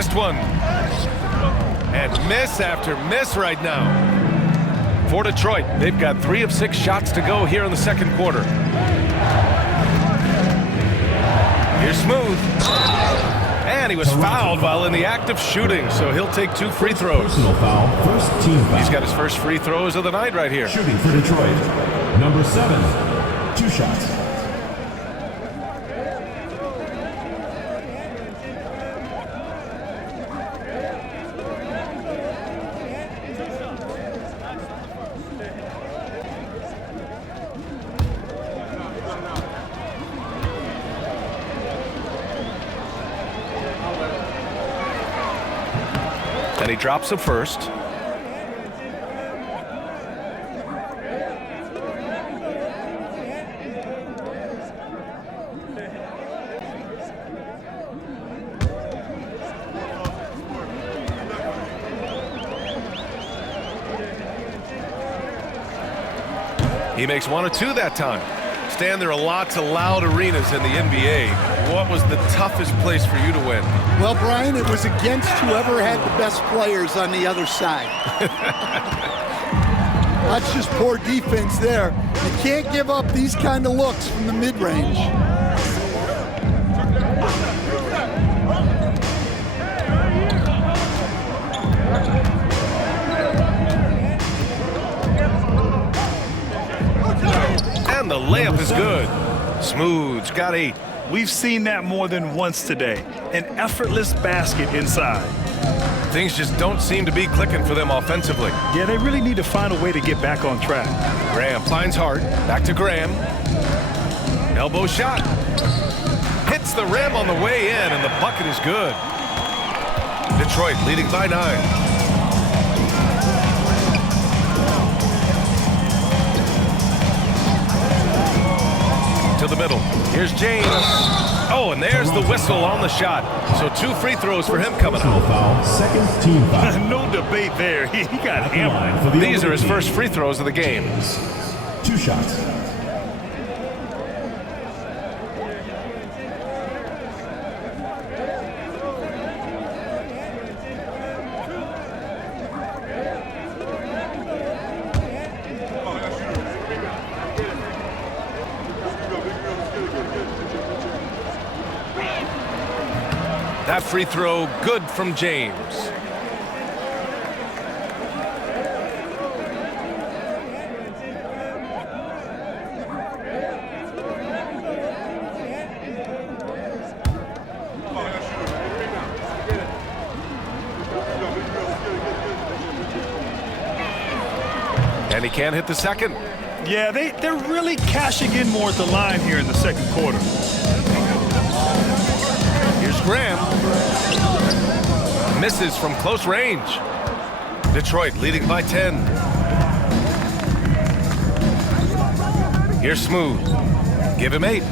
baddest one. And miss after miss right now. For Detroit, they've got 3 of 6 shots to go here in the second quarter. Here's Smooth. And he was fouled while in the act of shooting, so he'll take 2 free throws. Personal foul, first team foul. He's got his first free throws of the night right here. Shooting for Detroit, number 7, 2 shots. And he drops it first. He makes 1 of 2 that time. Stan, there are lots of loud arenas in the NBA. What was the toughest place for you to win? Well, Brian, it was against whoever had the best players on the other side. That's just poor defense there. You can't give up these kind of looks from the mid-range. And the layup is good. Smooth's got 8. We've seen that more than once today. An effortless basket inside. Things just don't seem to be clicking for them offensively. Yeah, they really need to find a way to get back on track. Graham finds Hart. Back to Graham. Elbow shot. Hits the rim on the way in, and the bucket is good. Detroit leading by 9. To the middle. Here's James. Oh, and there's the whistle on the shot. So 2 free throws for him coming Personal up. foul, second team foul. No debate there. He got hammered. These are his first free throws of the game. 2 shots. That free throw good from James. And he can't hit the second. Yeah, they're really cashing in more at the line here in the second quarter. Here's Graham. Misses from close range. Detroit leading by 10. Here's Smooth. Give him 8.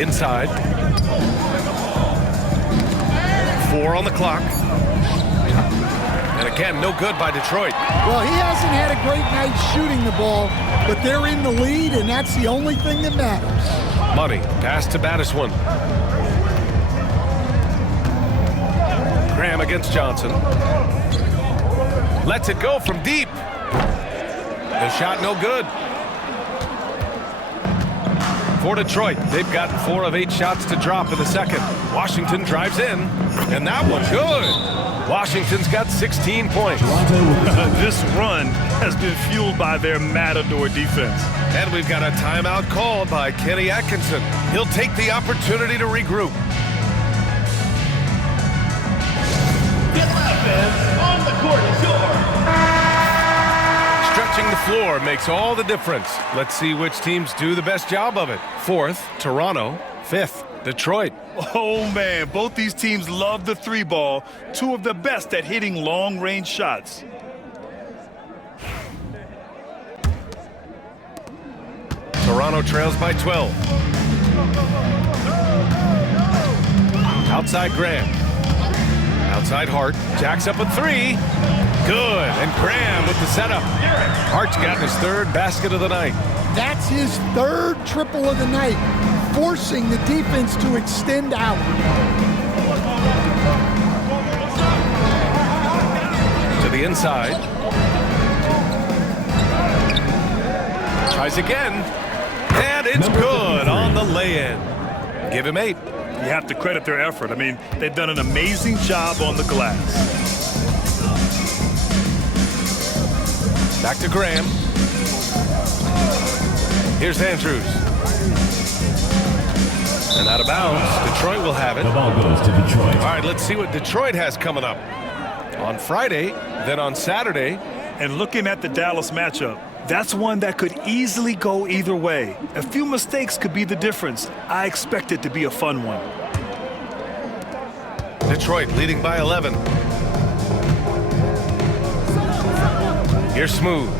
Inside. 4 on the clock. And again, no good by Detroit. Well, he hasn't had a great night shooting the ball, but they're in the lead, and that's the only thing that matters. Money, pass to baddest one. Graham against Johnson. Lets it go from deep. The shot no good. For Detroit, they've got 4 of 8 shots to drop in the second. Washington drives in, and that one's good. Washington's got 16 points. This run has been fueled by their Matador defense. And we've got a timeout called by Kenny Atkinson. He'll take the opportunity to regroup. Get loud, fans. On the court is yours. Stretching the floor makes all the difference. Let's see which teams do the best job of it. 4th, Toronto. 5th, Detroit. Oh, man, both these teams love the 3-ball. 2 of the best at hitting long-range shots. Toronto trails by 12. Outside Graham. Outside Hart. Jacks up a 3. Good. And Graham with the setup. Hart's gotten his 3rd basket of the night. That's his 3rd triple of the night. forcing the defense to extend out. To the inside. Tries again. And it's good on the lay-in. Give him 8. You have to credit their effort. I mean, they've done an amazing job on the glass. Back to Graham. Here's Andrews. And out of bounds. Detroit will have it. The ball goes to Detroit. All right, let's see what Detroit has coming up. On Friday, then on Saturday. And looking at the Dallas matchup, that's one that could easily go either way. A few mistakes could be the difference. I expect it to be a fun one. Detroit leading by 11. Here's Smooth.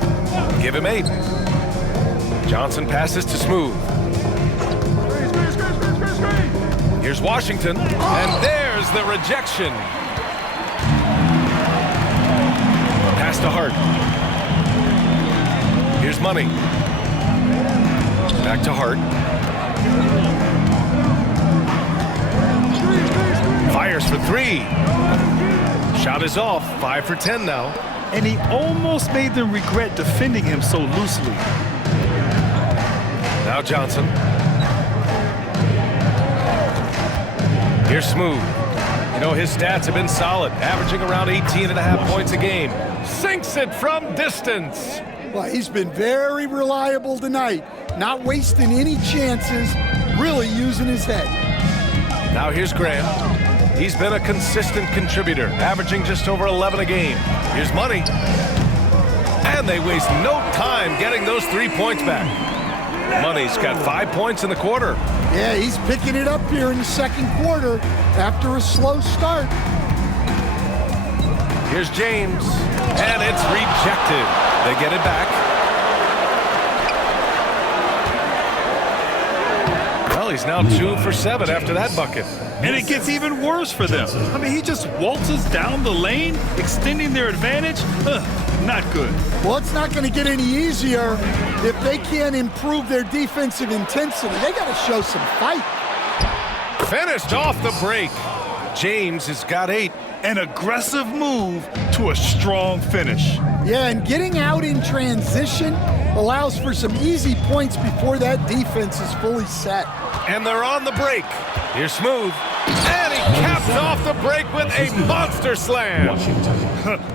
Give him 8. Johnson passes to Smooth. Here's Washington. And there's the rejection. Pass to Hart. Here's Money. Back to Hart. Fires for 3. Shot is off. 5 for 10 now. And he almost made them regret defending him so loosely. Now Johnson. Here's Smooth. You know, his stats have been solid, averaging around 18.5 points a game. Sinks it from distance. Well, he's been very reliable tonight, not wasting any chances, really using his head. Now here's Graham. He's been a consistent contributor, averaging just over 11 a game. Here's Money. And they waste no time getting those 3 points back. Money's got 5 points in the quarter. Yeah, he's picking it up here in the second quarter after a slow start. Here's James. And it's rejected. They get it back. Well, he's now 2 for 7 after that bucket. And it gets even worse for them. I mean, he just waltzes down the lane, extending their advantage. Not good. Well, it's not going to get any easier if they can't improve their defensive intensity. They got to show some fight. Finished off the break. James has got 8. An aggressive move to a strong finish. Yeah, and getting out in transition allows for some easy points before that defense is fully set. And they're on the break. Here's Smooth. And he caps off the break with a monster slam.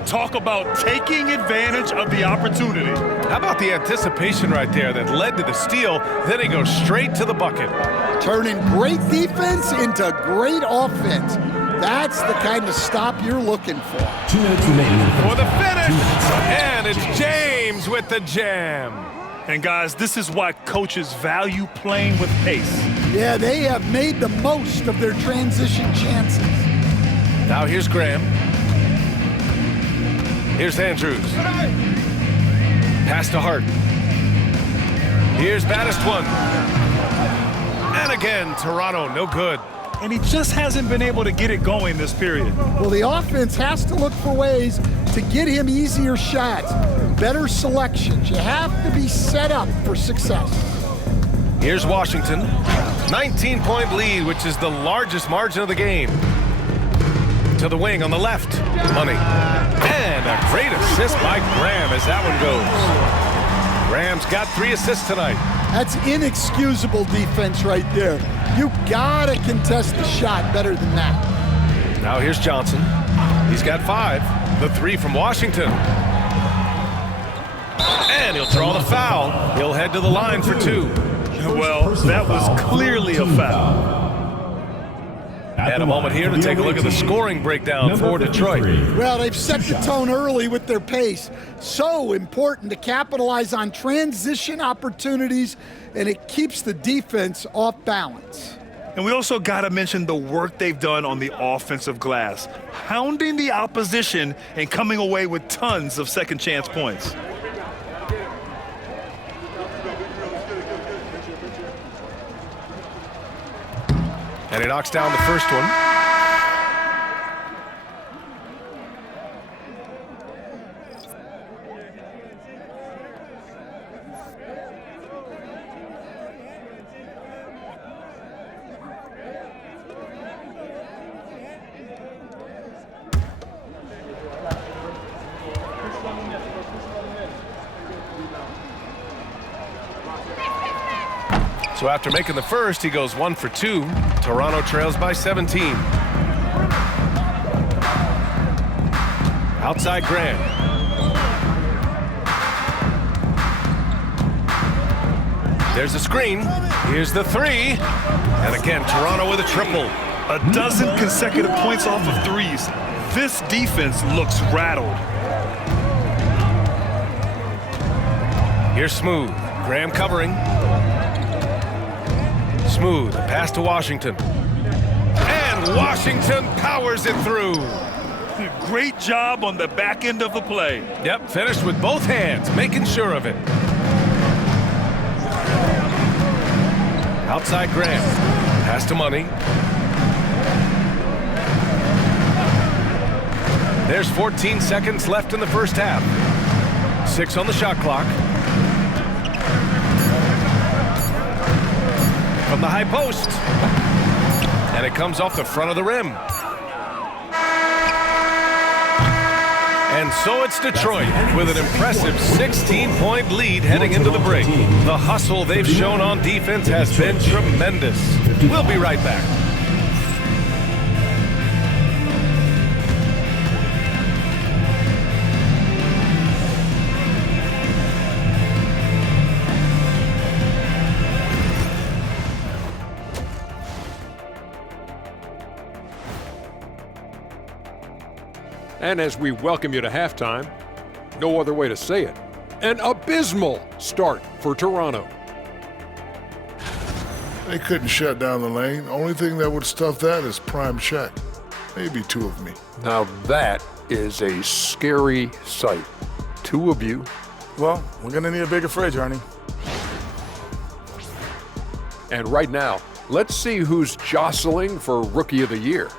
Talk about taking advantage of the opportunity. How about the anticipation right there that led to the steal? Then he goes straight to the bucket. Turning great defense into great offense. That's the kind of stop you're looking for. 2 minutes remaining. For the finish. And it's James with the jam. And guys, this is why coaches value playing with pace. Yeah, they have made the most of their transition chances. Now here's Graham. Here's Andrews. Pass to Hart. Here's baddest one. And again, Toronto, no good. And he just hasn't been able to get it going this period. Well, the offense has to look for ways to get him easier shots, better selections. You have to be set up for success. Here's Washington. 19-point lead, which is the largest margin of the game. To the wing on the left. Money. And a great assist by Graham as that one goes. Graham's got 3 assists tonight. That's inexcusable defense right there. You gotta contest the shot better than that. Now here's Johnson. He's got 5. The 3 from Washington. And he'll draw the foul. He'll head to the line for 2. Well, that was clearly a foul. And a moment here to take a look at the scoring breakdown for Detroit. Well, they've set the tone early with their pace. So important to capitalize on transition opportunities, and it keeps the defense off balance. And we also got to mention the work they've done on the offensive glass, hounding the opposition and coming away with tons of second chance points. And he knocks down the first one. So after making the first, he goes 1 for 2. Toronto trails by 17. Outside Grant. There's a screen. Here's the 3. And again, Toronto with a triple. A dozen consecutive points off of threes. This defense looks rattled. Here's Smooth. Graham covering. Smooth. Pass to Washington. And Washington powers it through. Great job on the back end of the play. Yep, finished with both hands, making sure of it. Outside Graham. Pass to Money. There's 14 seconds left in the first half. 6 on the shot clock. From the high post. And it comes off the front of the rim. And so it's Detroit with an impressive 16-point lead heading into the break. The hustle they've shown on defense has been tremendous. We'll be right back. And as we welcome you to halftime, no other way to say it, an abysmal start for Toronto. They couldn't shut down the lane. Only thing that would stuff that is prime check. Maybe 2 of me. Now that is a scary sight. 2 of you. Well, we're going to need a bigger fridge, Ernie. And right now, let's see who's jostling for Rookie of the Year.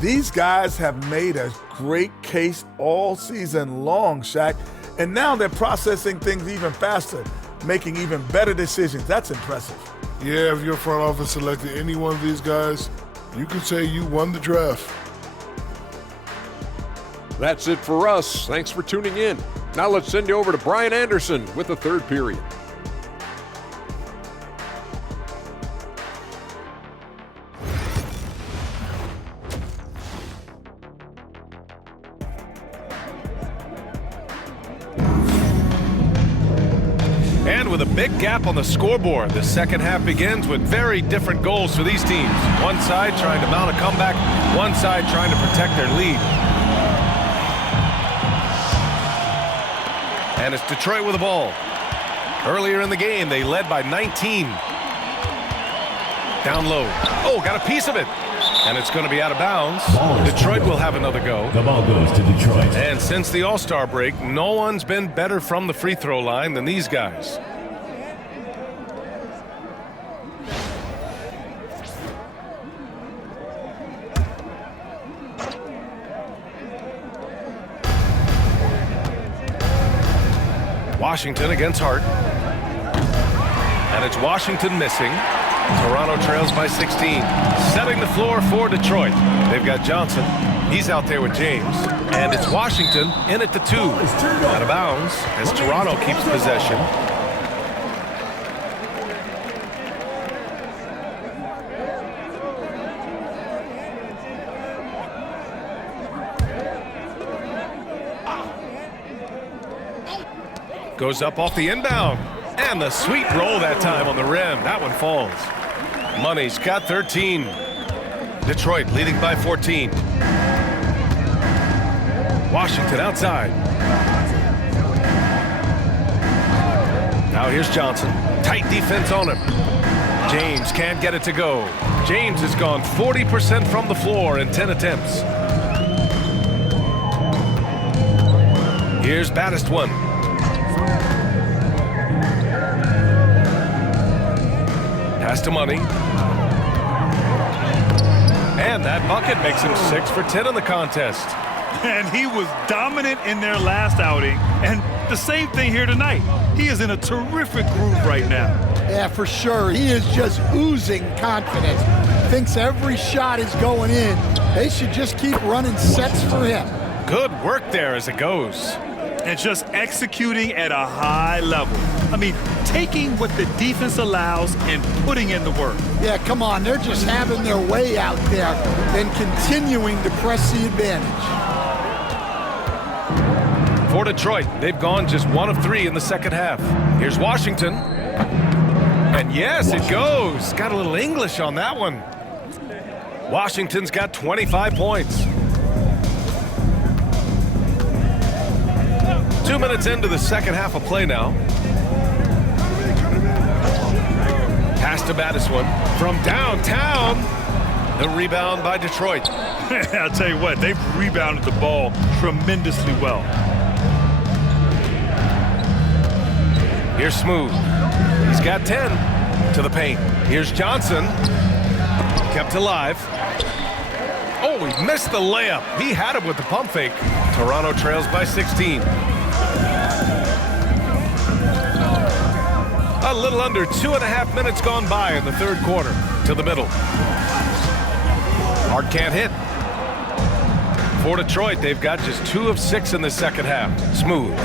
These guys have made a great case all season long, Shaq, and now they're processing things even faster, making even better decisions. That's impressive. Yeah, if your front office selected any one of these guys, you could say you won the draft. That's it for us. Thanks for tuning in. Now let's send you over to Brian Anderson with the third period. And with a big gap on the scoreboard, the second half begins with very different goals for these teams. One side trying to mount a comeback, one side trying to protect their lead. And it's Detroit with the ball. Earlier in the game, they led by 19. Down low. Oh, got a piece of it. And it's going to be out of bounds. Detroit will have another go. The ball goes to Detroit. And since the All-Star break, no one's been better from the free throw line than these guys. Washington against Hart. And it's Washington missing. Toronto trails by 16. Setting the floor for Detroit. They've got Johnson. He's out there with James. And it's Washington in at the 2. Out of bounds as Toronto keeps possession. Goes up off the inbound. And the sweet roll that time on the rim. That one falls. Money's got 13. Detroit leading by 14. Washington outside. Now here's Johnson. Tight defense on him. James can't get it to go. James has gone 40% from the floor in 10 attempts. Here's Baddest one. Pass to Money. And that bucket makes him 6 for 10 in the contest. And he was dominant in their last outing. And the same thing here tonight. He is in a terrific groove right now. Yeah, for sure. He is just oozing confidence. Thinks every shot is going in. They should just keep running sets for him. Good work there as it goes. And just executing at a high level. I mean, taking what the defense allows and putting in the work. Yeah, come on. They're just having their way out there and continuing to press the advantage. For Detroit, they've gone just 1 of 3 in the second half. Here's Washington. And yes, it goes. Got a little English on that one. Washington's got 25 points. 2 minutes into the second half of play now. Pass to Madison from downtown. The rebound by Detroit. I'll tell you what, they've rebounded the ball tremendously well. Here's Smooth. He's got 10 to the paint. Here's Johnson. Kept alive. Oh, he missed the layup. He had it with the pump fake. Toronto trails by 16. A little under 2.5 minutes gone by in the third quarter. To the middle. Hart can't hit. For Detroit, they've got just 2 of 6 in the second half. Smooth.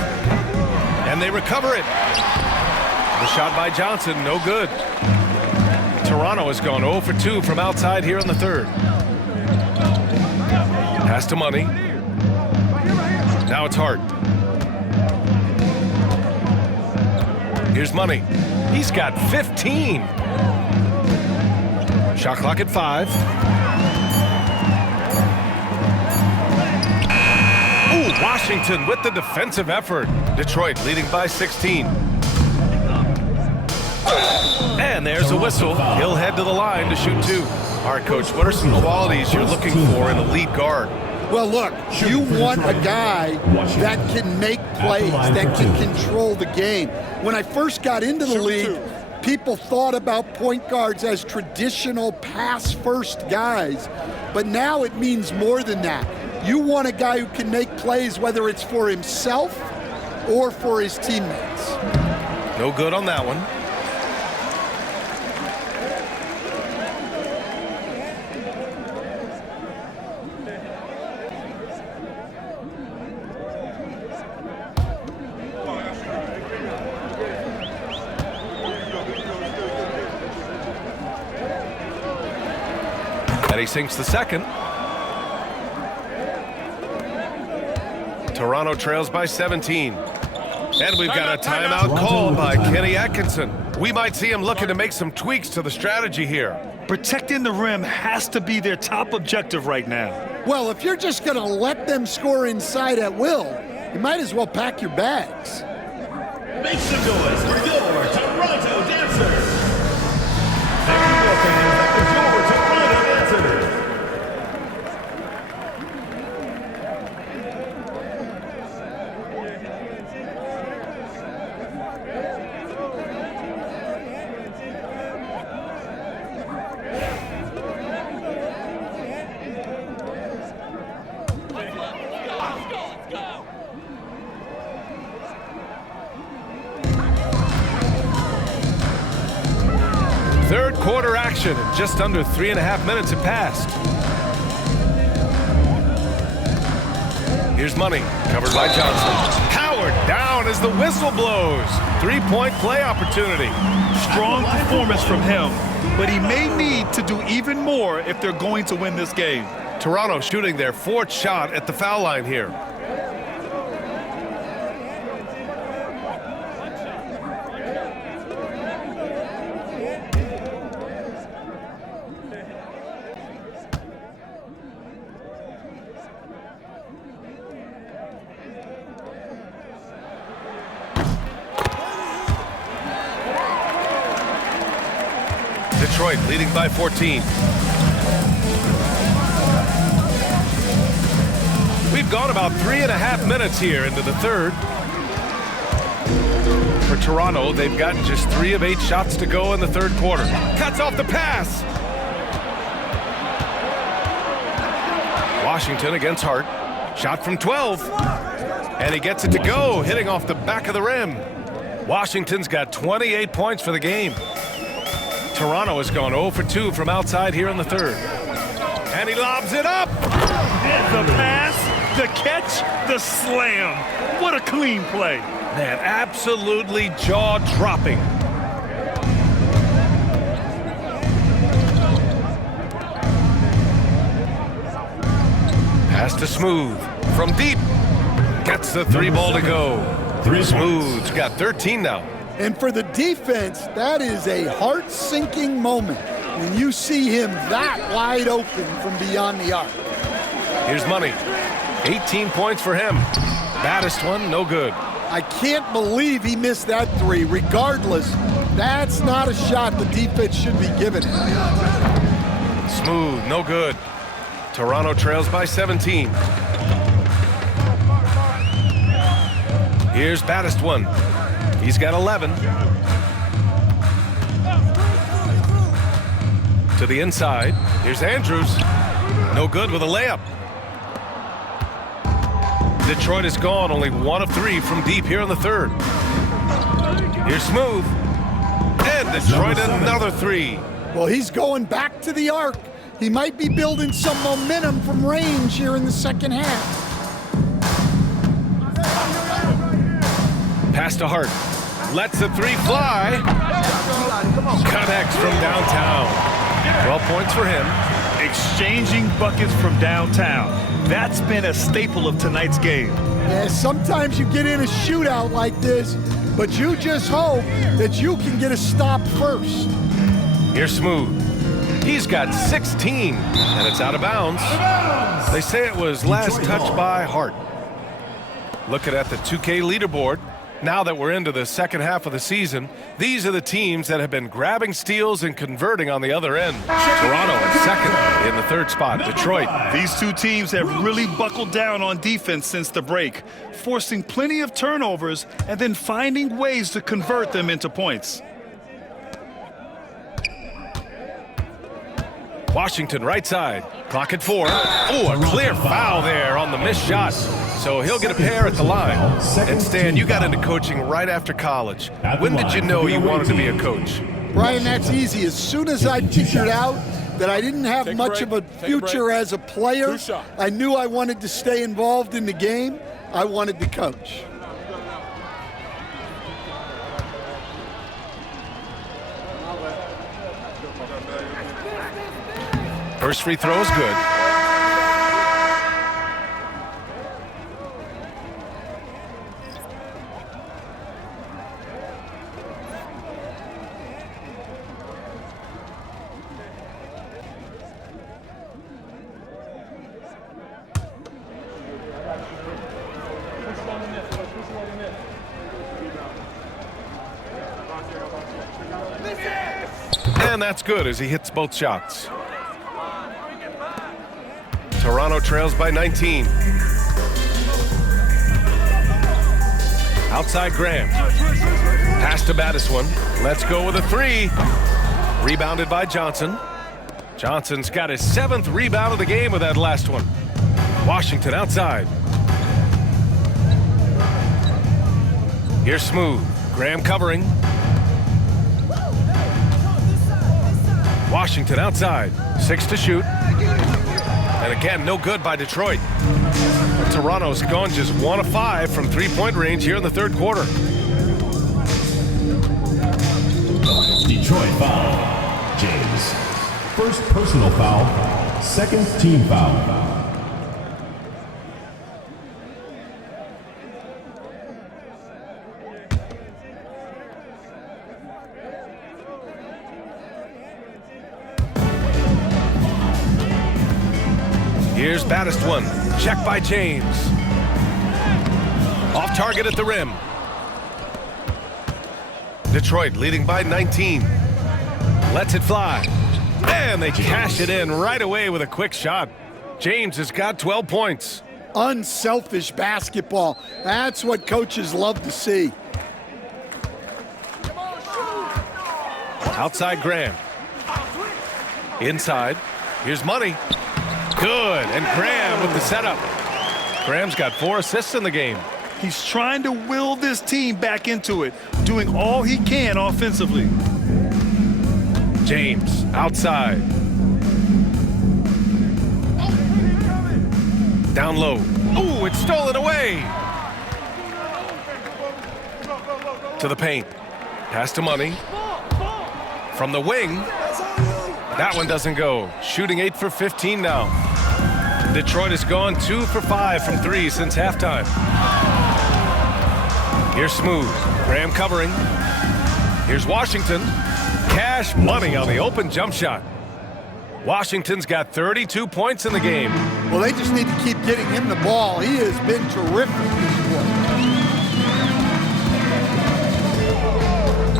And they recover it. The shot by Johnson, no good. Toronto has gone 0 for 2 from outside here in the third. Pass to Money. Now it's Hart. Here's Money. He's got 15. Shot clock at 5. Ooh, Washington with the defensive effort. Detroit leading by 16. And there's a whistle. He'll head to the line to shoot 2. All right, Coach, what are some qualities you're looking for in a lead guard? Well, look, you want a guy that can make plays, that can control the game. When I first got into the league, people thought about point guards as traditional pass-first guys, but now it means more than that. You want a guy who can make plays, whether it's for himself or for his teammates. No good on that one. And he sinks the second. Toronto trails by 17. And we've got a timeout called by Kenny Atkinson. We might see him looking to make some tweaks to the strategy here. Protecting the rim has to be their top objective right now. Well, if you're just going to let them score inside at will, you might as well pack your bags. Make some noise for your Toronto Dancers. Thank you, your Toronto Dancers. Third quarter action. Just under 3.5 minutes have passed. Here's Money, covered by Johnson. Powered down as the whistle blows. 3-point play opportunity. Strong performance from him, but he may need to do even more if they're going to win this game. Toronto shooting their 4th shot at the foul line here. Detroit leading by 14. We've gone about 3.5 minutes here into the third. For Toronto, they've gotten just 3 of 8 shots to go in the third quarter. Cuts off the pass. Washington against Hart. Shot from 12. And he gets it to go, hitting off the back of the rim. Washington's got 28 points for the game. Toronto has gone 0 for 2 from outside here in the third. And he lobs it up. The pass, the catch, the slam. What a clean play. Man, absolutely jaw-dropping. Pass to Smooth from deep. Gets the three ball to go. Smooth's got 13 now. And for the defense, that is a heart-sinking moment when you see him that wide open from beyond the arc. Here's Money. 18 points for him. Baddest one, no good. I can't believe he missed that three. Regardless, that's not a shot the defense should be giving him. Smooth, no good. Toronto trails by 17. Here's Baddest one. He's got 11. To the inside. Here's Andrews. No good with a layup. Detroit is gone, only 1 of 3 from deep here in the third. Here's Smooth. And Detroit another 3. Well, he's going back to the arc. He might be building some momentum from range here in the second half. Pass to Hart. Lets the 3 fly. Connects from downtown. 12 points for him. Exchanging buckets from downtown. That's been a staple of tonight's game. Yeah, sometimes you get in a shootout like this, but you just hope that you can get a stop first. Here's Smooth. He's got 16, and it's out of bounds. They say it was last touched by Hart. Looking at the 2K leaderboard, now that we're into the second half of the season, these are the teams that have been grabbing steals and converting on the other end. Toronto in second in the third spot. Detroit. These two teams have really buckled down on defense since the break, forcing plenty of turnovers and then finding ways to convert them into points. Washington right side. Clock at 4. Oh, a clear foul there on the missed shot. So he'll get a pair at the line. And Stan, you got into coaching right after college. When did you know you wanted to be a coach? Brian, that's easy. As soon as I figured out that I didn't have much of a future as a player, I knew I wanted to stay involved in the game. I wanted to coach. First free throw is good. And that's good as he hits both shots. Toronto trails by 19. Outside Graham. Pass to Baddest one. Let's go with a 3. Rebounded by Johnson. Johnson's got his 7th rebound of the game with that last one. Washington outside. Here's Smooth. Graham covering. Washington outside. 6 to shoot. And again, no good by Detroit. Toronto's gone just 1 of 5 from 3-point range here in the third quarter. Detroit foul. James. First personal foul. Second team foul. Here's Baddest one. Check by James. Off target at the rim. Detroit leading by 19. Lets it fly. And they cash it in right away with a quick shot. James has got 12 points. Unselfish basketball. That's what coaches love to see. Outside Graham. Inside. Here's Money. Good. And Graham with the setup. Graham's got 4 assists in the game. He's trying to will this team back into it, doing all he can offensively. James outside. Down low. Oh, it stole it away. To the paint. Pass to Money. From the wing. That one doesn't go. Shooting 8 for 15 now. Detroit has gone 2 for 5 from 3 since halftime. Here's Smooth. Graham covering. Here's Washington. Cash Money on the open jump shot. Washington's got 32 points in the game. Well, they just need to keep getting him the ball. He has been terrific this quarter.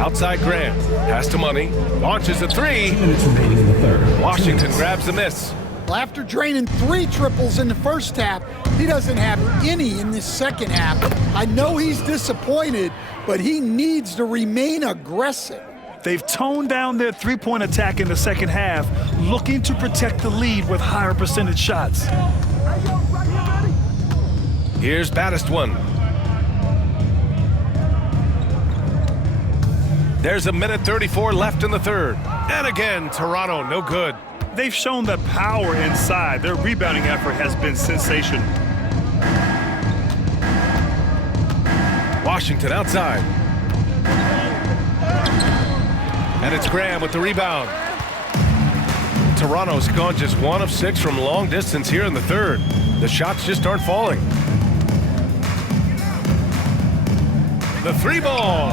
Outside Graham. Pass to Money. Launches a 3. 2 minutes remaining in the third. Washington grabs the miss. Well, after draining 3 triples in the first half, he doesn't have any in the second half. I know he's disappointed, but he needs to remain aggressive. They've toned down their three-point attack in the second half, looking to protect the lead with higher percentage shots. Here's Baddest one. There's a minute 34 left in the third. And again, Toronto, no good. They've shown the power inside. Their rebounding effort has been sensational. Washington outside. And it's Graham with the rebound. Toronto's gone just 1 of 6 from long distance here in the third. The shots just aren't falling. The 3 ball.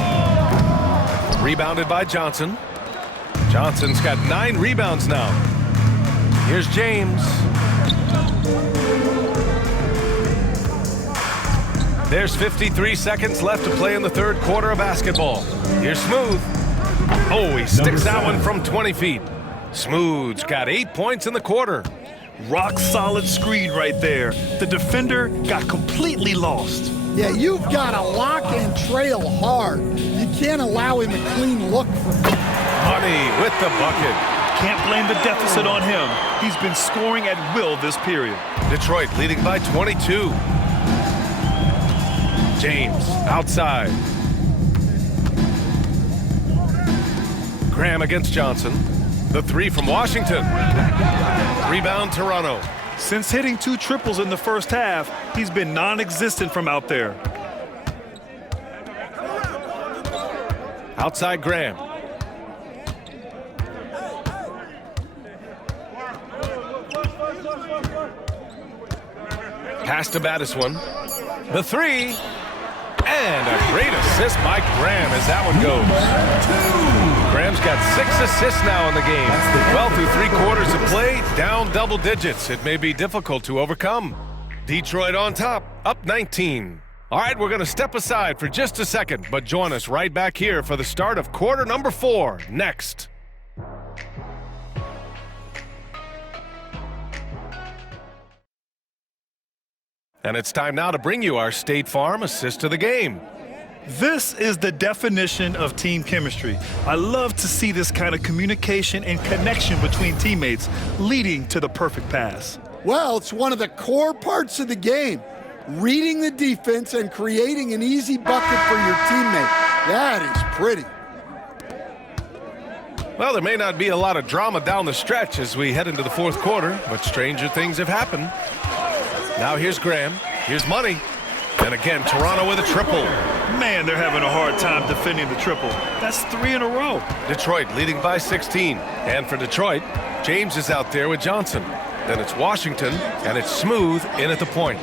Rebounded by Johnson. Johnson's got 9 rebounds now. Here's James. There's 53 seconds left to play in the third quarter of basketball. Here's Smooth. Oh, he sticks that one from 20 feet. Smooth's got 8 points in the quarter. Rock solid screen right there. The defender got completely lost. Yeah, you've got to lock and trail hard. You can't allow him a clean look for Money with the bucket. Can't blame the deficit on him. He's been scoring at will this period. Detroit leading by 22. James outside. Graham against Johnson. The 3 from Washington. Rebound Toronto. Since hitting 2 triples in the first half, he's been non-existent from out there. Outside Graham. Pass to Baddest one. The 3. And a great assist by Graham as that one goes. Graham's got 6 assists now in the game. Well through 3 quarters of play, down double digits. It may be difficult to overcome. Detroit on top, up 19. All right, we're going to step aside for just a second, but join us right back here for the start of quarter number 4 next. And it's time now to bring you our State Farm assist of the game. This is the definition of team chemistry. I love to see this kind of communication and connection between teammates leading to the perfect pass. Well, it's one of the core parts of the game. Reading the defense and creating an easy bucket for your teammate. That is pretty. Well, there may not be a lot of drama down the stretch as we head into the fourth quarter, but stranger things have happened. Now here's Graham. Here's Money. And again, Toronto with a triple. Man, they're having a hard time defending the triple. That's 3 in a row. Detroit leading by 16. And for Detroit, James is out there with Johnson. Then it's Washington, and it's Smooth in at the point.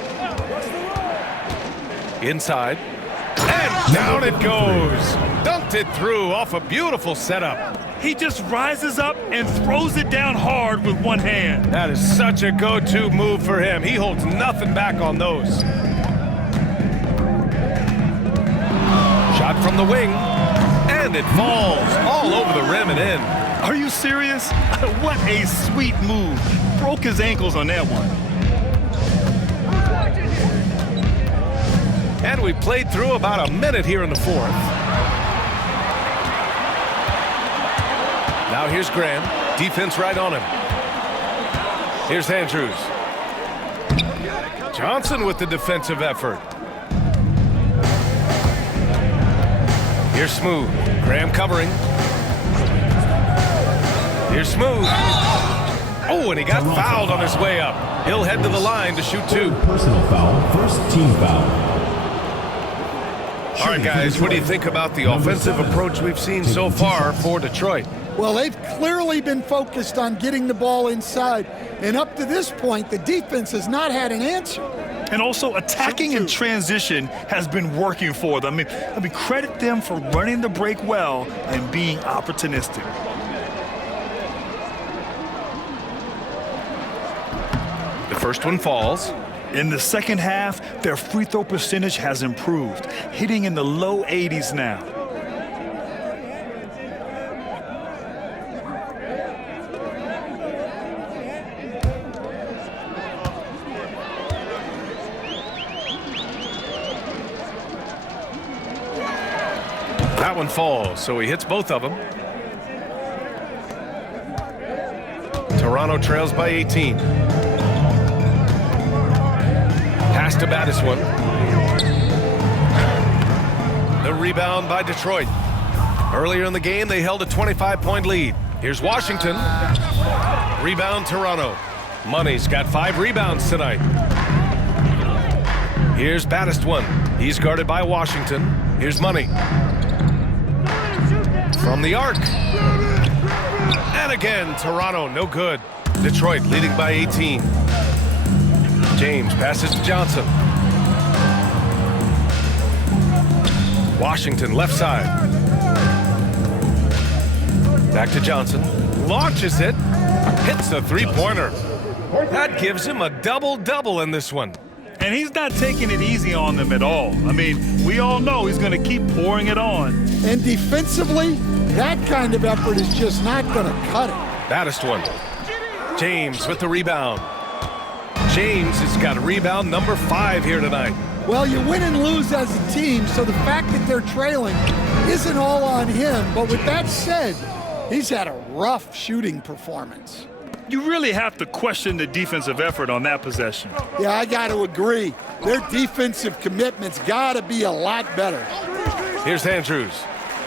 Inside. And down it goes. Dunked it through off a beautiful setup. He just rises up and throws it down hard with one hand. That is such a go-to move for him. He holds nothing back on those. Shot from the wing, and it falls all over the rim and in. Are you serious? What a sweet move. Broke his ankles on that one. And we played through about a minute here in the fourth. Now here's Graham. Defense right on him. Here's Andrews. Johnson with the defensive effort. Here's Smooth. Graham covering. Here's Smooth. Oh, and he got fouled on his way up. He'll head to the line to shoot 2. Personal foul, first team foul. All right, guys, what do you think about the offensive approach we've seen so far for Detroit? Well, they've clearly been focused on getting the ball inside. And up to this point, the defense has not had an answer. And also attacking in transition has been working for them. I mean, credit them for running the break well and being opportunistic. The first one falls. In the second half, their free throw percentage has improved, hitting in the low 80s now. That one falls, so he hits both of them. Toronto trails by 18. Pass to Battiswood. The rebound by Detroit. Earlier in the game, they held a 25-point lead. Here's Washington. Rebound Toronto. Money's got 5 rebounds tonight. Here's Battiswood. He's guarded by Washington. Here's Money. From the arc. And again, Toronto, no good. Detroit leading by 18. James passes to Johnson. Washington left side. Back to Johnson. Launches it. Hits a three-pointer. That gives him a double-double in this one. And he's not taking it easy on them at all. I mean, we all know he's going to keep pouring it on. And defensively, that kind of effort is just not going to cut it. Battiswood. James with the rebound. James has got rebound number 5 here tonight. Well, you win and lose as a team, so the fact that they're trailing isn't all on him. But with that said, he's had a rough shooting performance. You really have to question the defensive effort on that possession. Yeah, I got to agree. Their defensive commitment's got to be a lot better. Here's Andrews.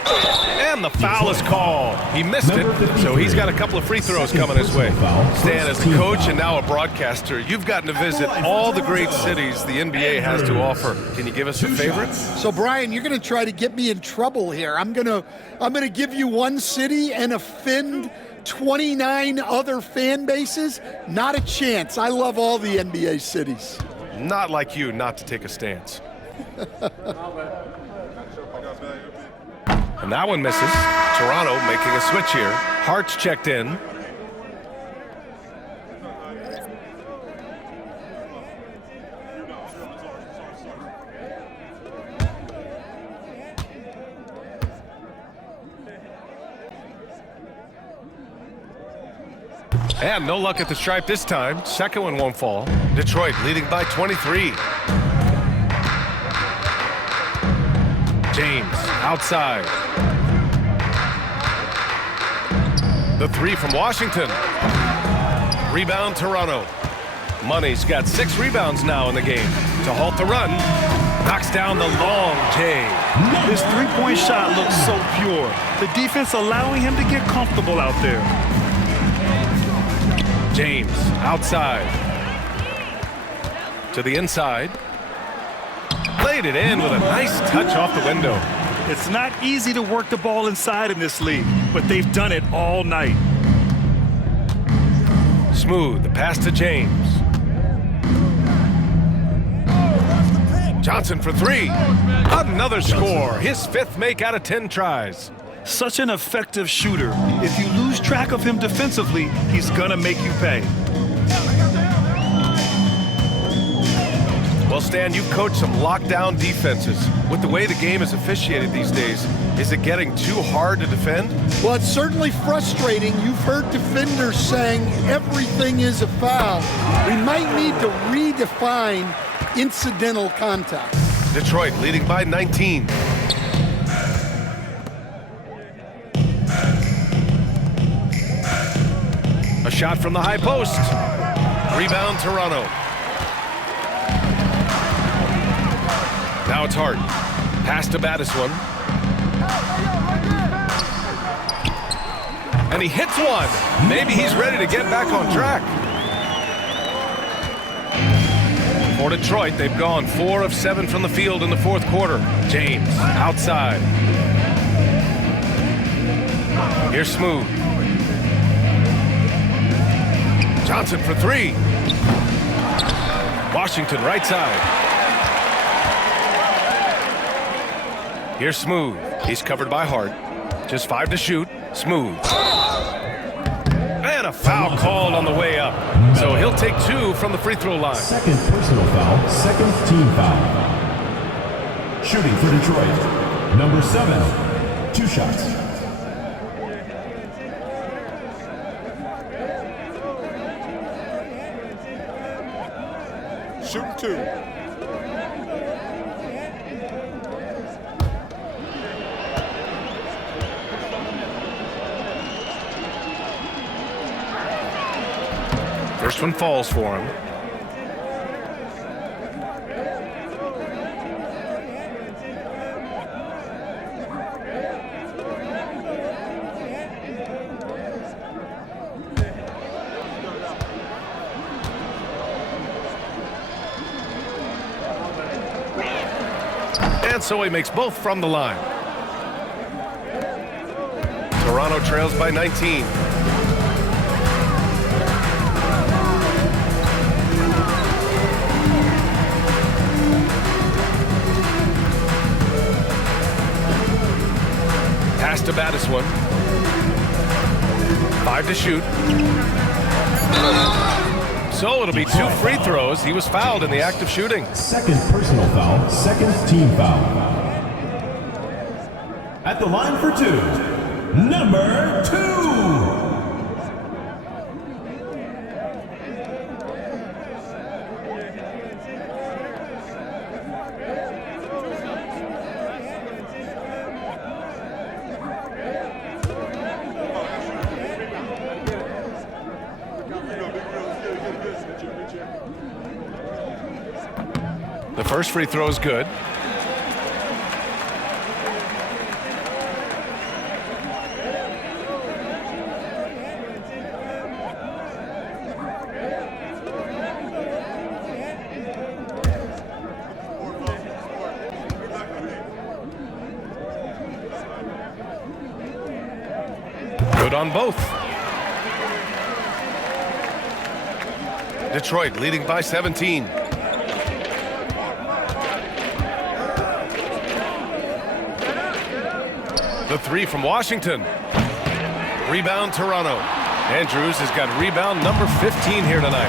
And the foul is called. He missed it, so he's got a couple of free throws coming his way. Stan, as a coach and now a broadcaster, you've gotten to visit all the great cities the NBA has to offer. Can you give us a favorite? So, Brian, you're going to try to get me in trouble here. I'm going to give you one city and offend 29 other fan bases. Not a chance. I love all the NBA cities. Not like you not to take a stance. And that one misses. Toronto making a switch here. Hart's checked in. And no luck at the stripe this time. Second one won't fall. Detroit leading by 23. James outside. The 3 from Washington. Rebound Toronto. Money's got 6 rebounds now in the game. To halt the run. Knocks down the long J. This three-point shot looks so pure. The defense allowing him to get comfortable out there. James outside. To the inside. Played it in with a nice touch off the window. It's not easy to work the ball inside in this league, but they've done it all night. Smooth, the pass to James. Johnson for 3. Another score. His 5th make out of 10 tries. Such an effective shooter. If you lose track of him defensively, he's gonna make you pay. Well, Stan, you've coached some lockdown defenses. With the way the game is officiated these days, is it getting too hard to defend? Well, it's certainly frustrating. You've heard defenders saying everything is a foul. We might need to redefine incidental contact. Detroit leading by 19. A shot from the high post. Rebound Toronto. Now it's Hart. Pass to Battiswood. And he hits one. Maybe he's ready to get back on track. For Detroit, they've gone 4 of 7 from the field in the fourth quarter. James, outside. Here's Smooth. Johnson for 3. Washington, right side. Here's Smooth. He's covered by Hart. Just 5 to shoot. Smooth. And a foul called on the way up. So he'll take 2 from the free throw line. Second personal foul, second team foul. Shooting for Detroit, number 7, 2 shots. Shoot 2. First one falls for him. And so he makes both from the line. Toronto trails by 19. Pass to Battis one. 5 to shoot. So it'll be 2 free throws. He was fouled in the act of shooting. Second personal foul, second team foul. At the line for 2, number 2. The first free throw is good. Good on both. Detroit leading by 17. The 3 from Washington. Rebound Toronto. Andrews has got rebound number 15 here tonight.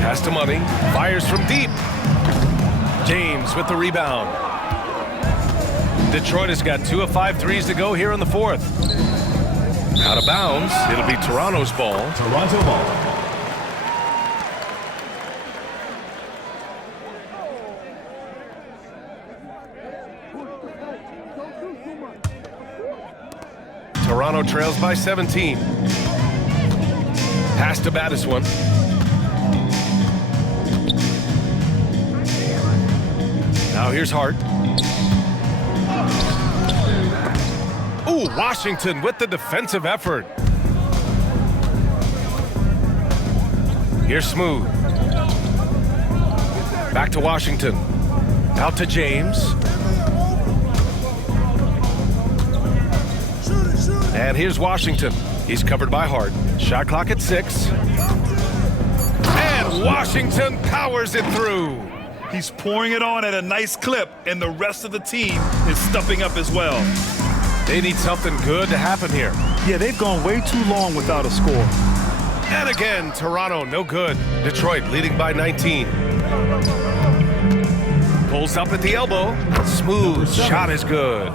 Pass to Money. Fires from deep. James with the rebound. Detroit has got 2 of 5 threes to go here in the fourth. Out of bounds. It'll be Toronto's ball. Toronto ball. Toronto trails by 17. Pass to Battis one. Now here's Hart. Ooh, Washington with the defensive effort. Here's Smooth. Back to Washington. Out to James. And here's Washington. He's covered by Hart. Shot clock at 6. And Washington powers it through. He's pouring it on at a nice clip, and the rest of the team is stepping up as well. They need something good to happen here. Yeah, they've gone way too long without a score. And again, Toronto, no good. Detroit leading by 19. Pulls up at the elbow. Smooth shot is good.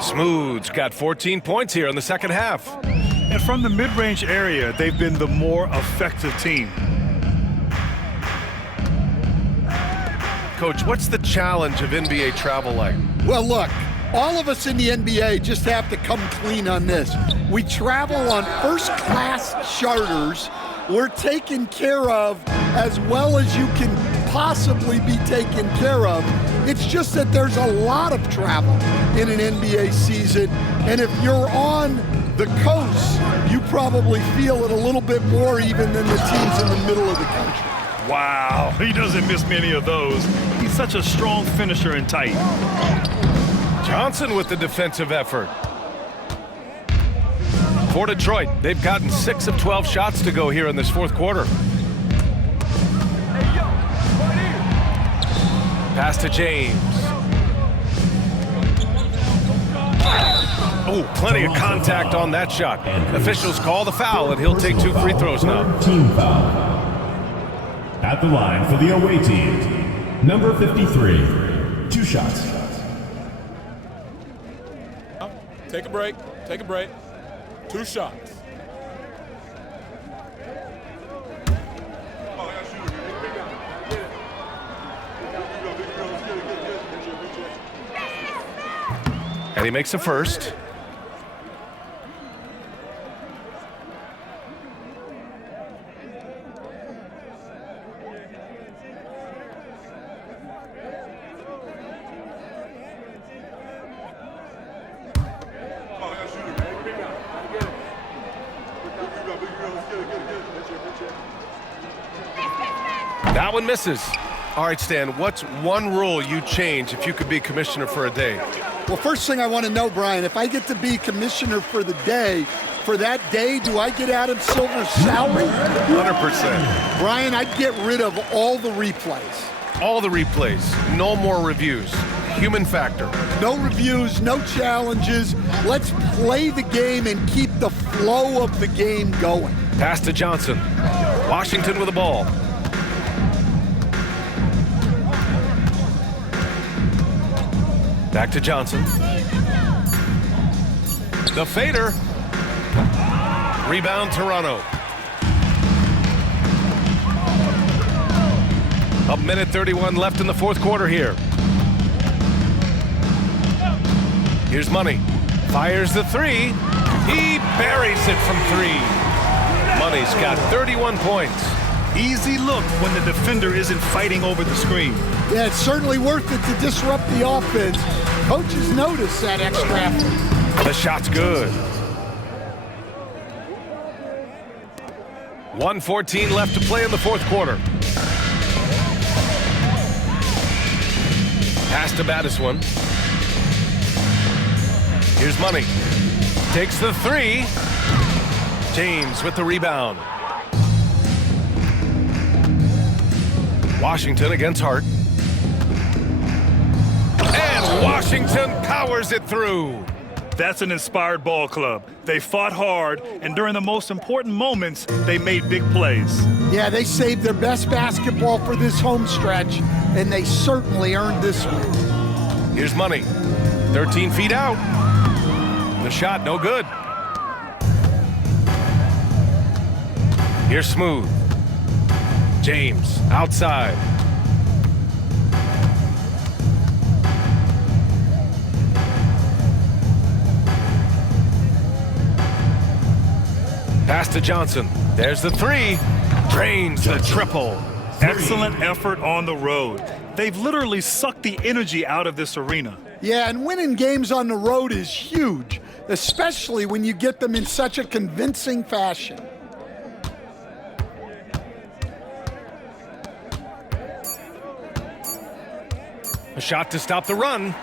Smooth's got 14 points here in the second half. And from the mid-range area, they've been the more effective team. Coach, what's the challenge of NBA travel like? Well, look, all of us in the NBA just have to come clean on this. We travel on first-class charters. We're taken care of as well as you can possibly be taken care of. It's just that there's a lot of travel in an NBA season, and if you're on the coast, you probably feel it a little bit more even than the teams in the middle of the country. Wow, he doesn't miss many of those. He's such a strong finisher and tight. Johnson with the defensive effort. For Detroit, they've gotten 6 of 12 shots to go here in this fourth quarter. Pass to James. Oh, plenty of contact on that shot. Officials call the foul, and he'll take 2 free throws now. Team foul. At the line for the away team, number 53. 2 shots. Take a break. Take a break. 2 shots. And he makes a first. That one misses. All right, Stan, what's one rule you'd change if you could be commissioner for a day? Well, first thing I want to know, Brian, if I get to be commissioner for the day, for that day, do I get Adam Silver's salary? 100%. Brian, I'd get rid of all the replays. All the replays. No more reviews. Human factor. No reviews, no challenges. Let's play the game and keep the flow of the game going. Pass to Johnson. Washington with the ball. Back to Johnson. The fader. Rebound Toronto. A minute 31 left in the fourth quarter here. Here's Money. Fires the 3. He buries it from 3. Money's got 31 points. Easy look when the defender isn't fighting over the screen. Yeah, it's certainly worth it to disrupt the offense. Coaches notice that extra effort. The shot's good. 1:14 left to play in the fourth quarter. Pass to Battiswan. Here's Money. Takes the 3. James with the rebound. Washington against Hart. And Washington powers it through. That's an inspired ball club. They fought hard, and during the most important moments, they made big plays. Yeah, they saved their best basketball for this home stretch, and they certainly earned this one. Here's Money. 13 feet out. The shot no good. Here's Smooth. James outside. Pass to Johnson. There's the 3. Drains the triple. Excellent effort on the road. They've literally sucked the energy out of this arena. Yeah, and winning games on the road is huge, especially when you get them in such a convincing fashion. A shot to stop the run.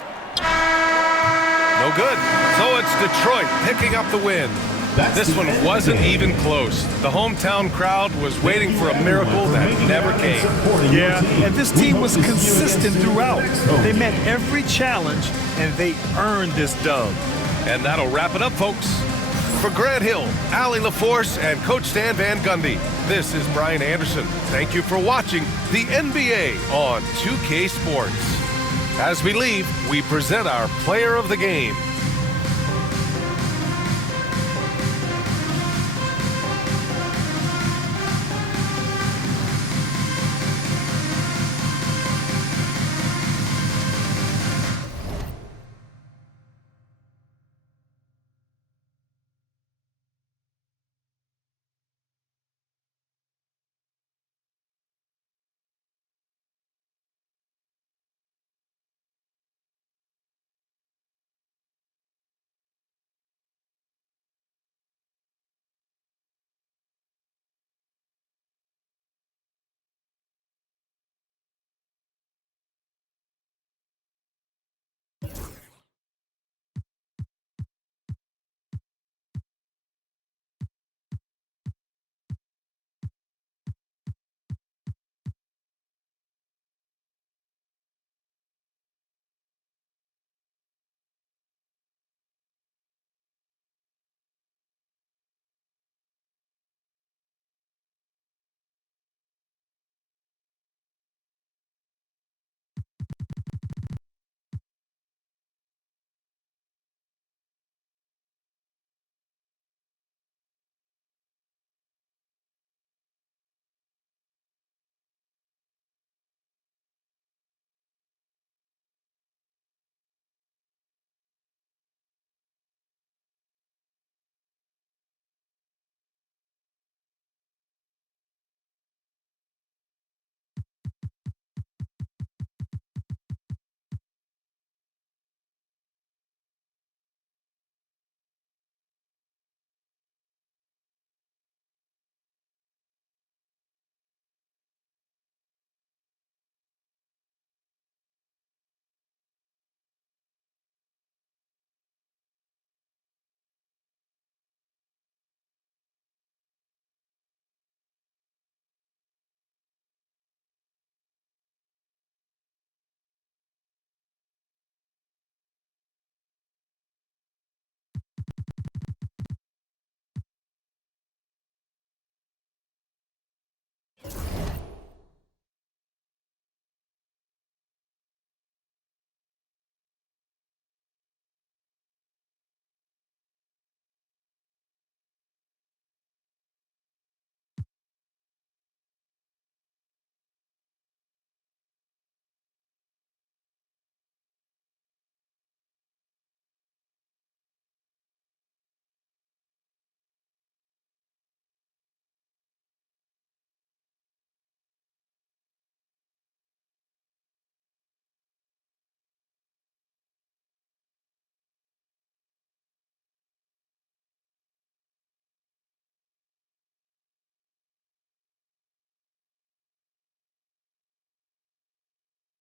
No good. So it's Detroit picking up the win. This one wasn't even close. The hometown crowd was waiting for a miracle that never came. Yeah, and this team was consistent throughout. They met every challenge, and they earned this dub. And that'll wrap it up, folks. For Grant Hill, Allie LaForce, and Coach Stan Van Gundy, this is Brian Anderson. Thank you for watching the NBA on 2K Sports. As we leave, we present our player of the game.